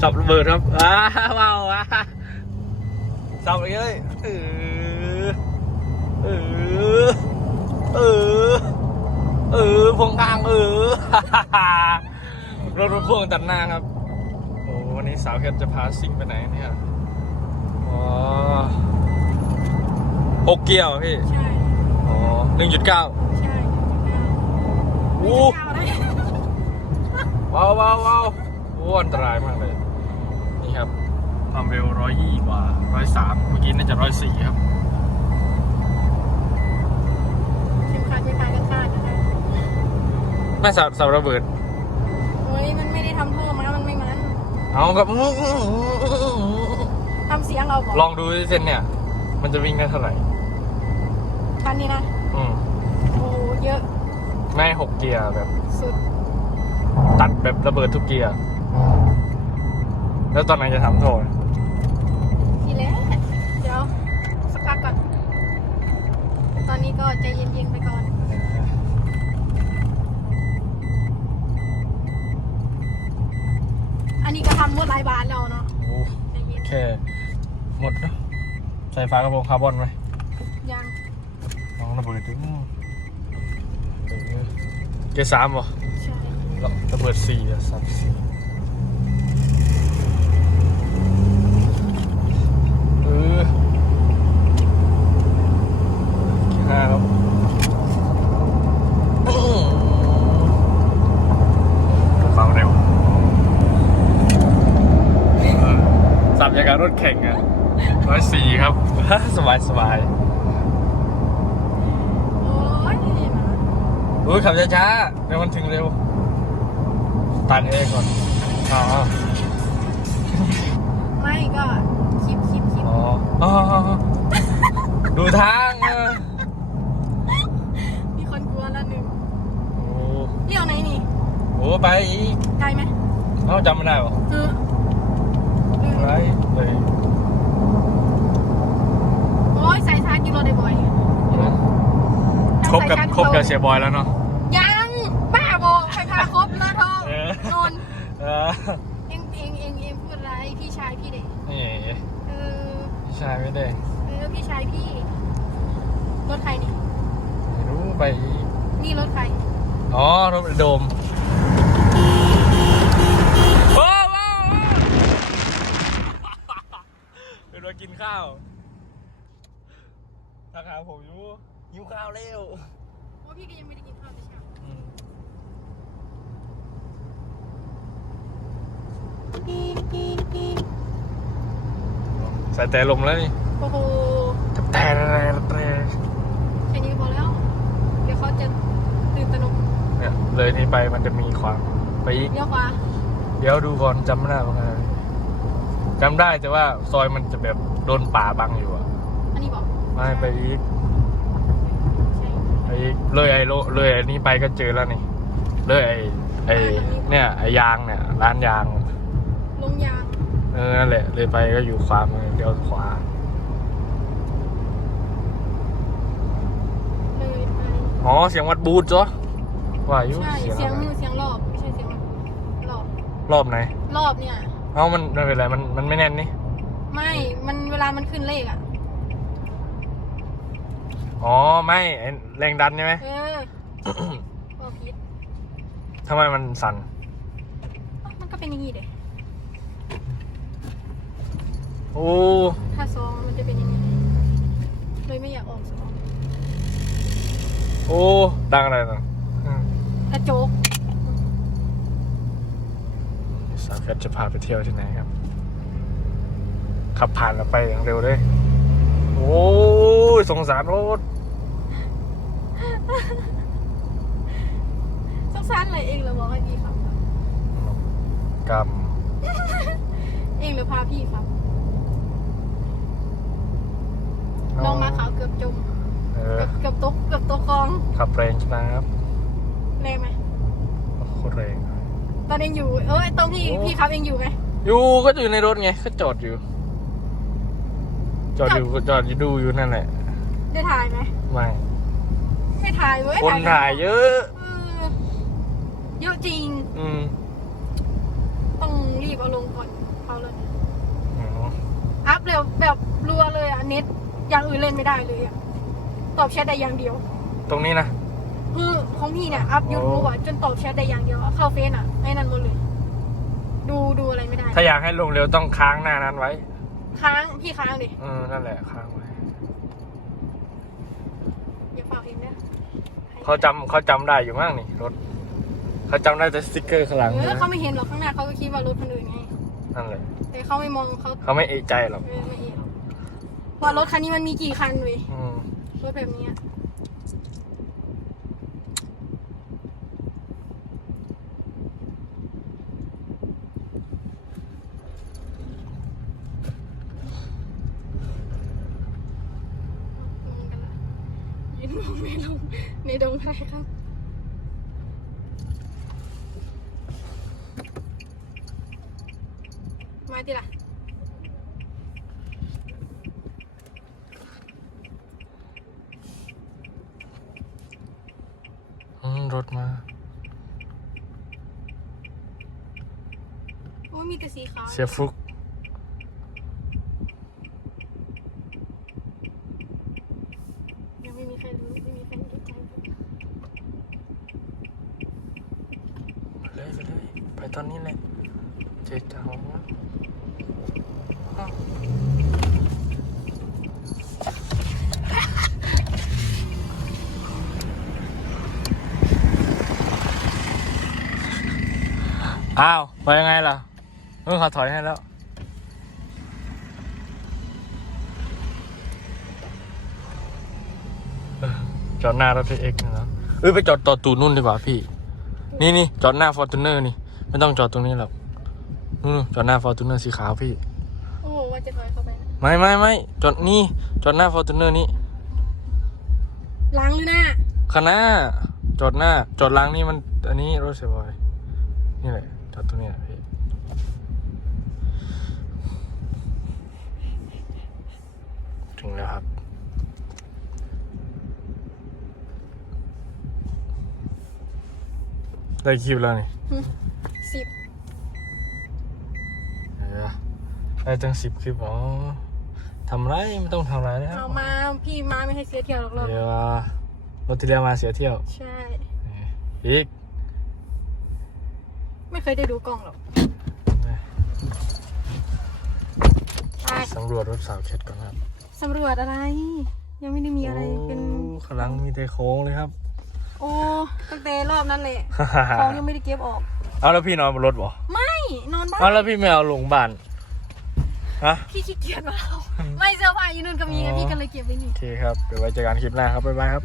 สับระเบิดครับอ้าว้าวอะสับไปเลยเออเออเออเออพวงกลางเออรถรถพ่วงตัดหน้าครับโอ้วันนี้สาวเพชรจะพาสิงห์ไปไหนเนี่ยอ๋อหกเกียร์เหรอพี่ใช่อ๋อหนึ่งจุดเก้าใช่โอ้ไม่ใช่เก้านะว้าวว้าวว้าว โอ้อันตรายมากเลย นี่ครับความเร็วร้อยยี่กว่าร้อยสามเมื่อกี้น่าจะร้อยสี่ครับเข็มขัดไม่พายกันคาดนะคะแม่สับสับระเบิด โอ้ยมันไม่ได้ทำเพิ่มนะมันไม่มันเอากับทำเสียงเราบอกลองดูเส้นเนี่ย มันจะวิ่งได้เท่าไหร่ คันนี้นะอืมโอ้เยอะ ไม่หกเกียร์แบบ สุด ตัดแบบระเบิดทุกเกียร์ แล้วตอนไหนจะทำโทษทีแล้วเดี๋ยวสักพักก่อน ตอนนี้ก็ใจเย็นๆไปก่อนอันนี้ก็ทำหมดหลายบาทแล้วเนาะโอ้ใจเย็นแค่หมดเนอะใส่ฟ้ากระโปรงคาร์บอนไหมยังลองระเบิดดิเออเกียร์สามเหรอใช่ ระเบิดสี่อะสามสี่เออห้าครับอื้อความเร็วเออสั บอย่างกับรถแข่งอะร้อยสี่ครับ สบายสบายโอ้ยนี่มาอุ้ยขับช้าๆเดี๋ยวมันถึงเร็วตันเองก่อนอ๋อไม่ก็คลิปคลิปคลิปอ๋ออ๋อดูทางเออ มีคนกลัวแล้วหนึ่ง โอ้ เลี้ยวไหนนี่ โหไปอีก ไกลไหม เอ้าจำไม่ได้หรอ คือลืม ไรเลย โอ้ยใส่ชาร์จกิโลได้บ่อย คร บกับครบกับเสียบอยแล้วเนาะ ยังบ้าบอใครพาครบแล้วเธอเออ นนท์เออเองเองเองเองพูดอะไรพี่ชายพี่เด็กนี่เออพี่ชายไม่ได้เออพี่ชายพี่รถใครนี่ไม่รู้ไปอีกนี่รถใครอ๋อรถโดมโอ้ว้าวเป็นมากินข้าวทักหาผมอยู่หิวข้าวเร็ว โอ้พี่ก็ยังไม่ได้กินข้าวแต่เช้าใส่แต่ลมแล้วนี่โอ้โหแต่แต่แต่แค่นี้ก็พอแล้ว เดี๋ยวเขาจะตื่นตระหนกเนี่ยเลยนี้ไปมันจะมีขวางไปอีกเลี้ยวขวาเดี๋ยวดูก่อนจำไม่ได้เหมือนกันจำได้แต่ว่าซอยมันจะแบบโดนป่าบังอยู่อะอันนี้บอกไม่ไปอีกใช่ไปอีก เลยไอ้โลเลยไอ้นี่ไปก็เจอแล้วนี่ เลยไอ้ไอ้เนี่ยไอ้ยางเนี่ย ร้านยาง ลงยาง เออนั่นแหละ เลยไปก็อยู่ขวามือเดี๋ยวขวา เลยไปอ๋อเสียงวัดบูธจ้ะว่าอยู่ใช่เสียงเสียงอะไรมือเสียงรอบไม่ใช่เสียงรอบรอบไหน รอบเนี่ย เอ้ามันไม่เป็นไรมันมันไม่แน่นนี่ ไม่ มันเวลามันขึ้นเลขอะ อ๋อไม่ไอ้แรงดันใช่ไหม เออก็พิษทำไมมันสั่น เอ้ามันก็เป็นอย่างนี้เด็โอ้ถ้าซองมันจะเป็นอย่างนี้เลยไม่อยากออกซองโอ้ดังอะไรนะอืมกระจกสาวแคทจะพาไปเที่ยวที่ไหนครับ ขับผ่านเราไปอย่างเร็วเลย โอ้ยสงสารรถ สงสารอะไรเองเหรือบอกให้พี่ครับกเองหรือพาพี่ครับำลองมาขาวเกือบจม เออเกือบเกือบตกเกือบตกคลองขับแรงใช่ไหมครับแรงไหม โคตรแรง ตอนเองอยู่ เอ้ยตรงที่โอ้พี่ครับเองอยู่ไหม อยู่ก็อยู่ในรถไงก็จอดอยู่ จอดอยู่จอดอยู่ดูอยู่นั่นแหละ ได้ถ่ายไหมไม่ ไม่ถ่ายเว้ยคนถ่ายเยอะ เออเยอะจริง อืมต้องรีเอาลงก่อนเขาเลย อ๋ออัพเร็วแบบรัวเลยอะเน็ตอย่างอื่นเล่นไม่ได้เลยอะ ตอบแชทได้อย่างเดียว ตรงนี้นะ คือของพี่เนี่ยอัพยูทูบอะจนตอบแชทได้อย่างเดียวอะเข้าเฟซอะไอ้นั่นหมดเลย ดูดูอะไรไม่ได้ ถ้าอยากให้ลงเร็วต้องค้างหน้านั้นไว้ ค้างพี่ค้างดิ เออ นั่นแหละค้างไว้ อย่าฝากเองนะ เขาจำเขาจำได้อยู่มั้งนี่รถ เขาจำได้แต่สติ๊กเกอร์ข้างหลังเอใช่อไหมเขาไม่เห็นหรอกข้างหน้าเขาก็คิดว่ารถคนอื่นไง นั่นแหละแต่เขาไม่มองเขาเขาไม่เอะใจหรอกเออไม่เห็นหรอกว่ารถคันนี้มันมีกี่คันเว้ยอืมรถแบบเนี้ย ยืนมองในลมในดงไผ่ครับ มาทีละอืมรถมา โอ้ยมีแต่สีขาว เสียฟลุก ยังไม่มี ใครรู้ไม่มีใครเอะใจเลยไปเลยไปเลยไปตอนนี้เลยเจ๊เจ้าอ้าวอ้าวไปยังไงล่ะเออเขาถอยให้แล้ว เออ จอดหน้ารถพีเอ็กนะเอ้ยไปจอดต่อตูนนู่นดีกว่าพี่ นี่นี่จอดหน้าฟอร์จูเนอร์นี่ ไม่ต้องจอดตรงนี้หรอกนู่นจอดหน้าฟอร์จูเนอร์สีขาวพี่ โอ้โหว่าจะถอยเข้าไปนะไม่ไม่ไม่จอดนี่จอดหน้าฟอร์จูเนอร์นี่ล้างหรือหน้าข้างหน้าจอดหน้าจอดหล้างนี่มัน อันนี้รถเสียบอย นี่แหละจอดตรงนี้แหละพี่ถึงแล้วครับ ได้คิวแล้วนี่สิบเออได้ตั้งสิบคลิปอ๋อทำไรไม่ต้องทำไรนะครับเอามาพี่มาไม่ให้เสียเที่ยวหรอกเราเดี๋ยวรถที่แล้วมาเสียเที่ยว ใช่อีก ไม่เคยได้ดูกล้องหรอกไปสำรวจรถสาวเข็ดก่อนครับสำรวจอะไร ยังไม่ได้มีอะไรเป็นโอ้ข้างหลังมีแต่โค้งเลยครับ โอ้ตั้งแต่รอบนั้นแหละของยังไม่ได้เก็บออก เอาแล้วพี่นอนบนรถบ่ไม่นอนบ้าเอานแล้วพี่ไม่เอาลงบ้านฮะพี่ขี้เกียจมาเอาไม่เสื้อผ้าอยู่นู่นก็มีไงอ๋อพี่ก็เลยเก็บไว้นี่โอเคครับเดี๋ยวไว้เจอกันคลิปหน้าครับบ๊ายบายครับ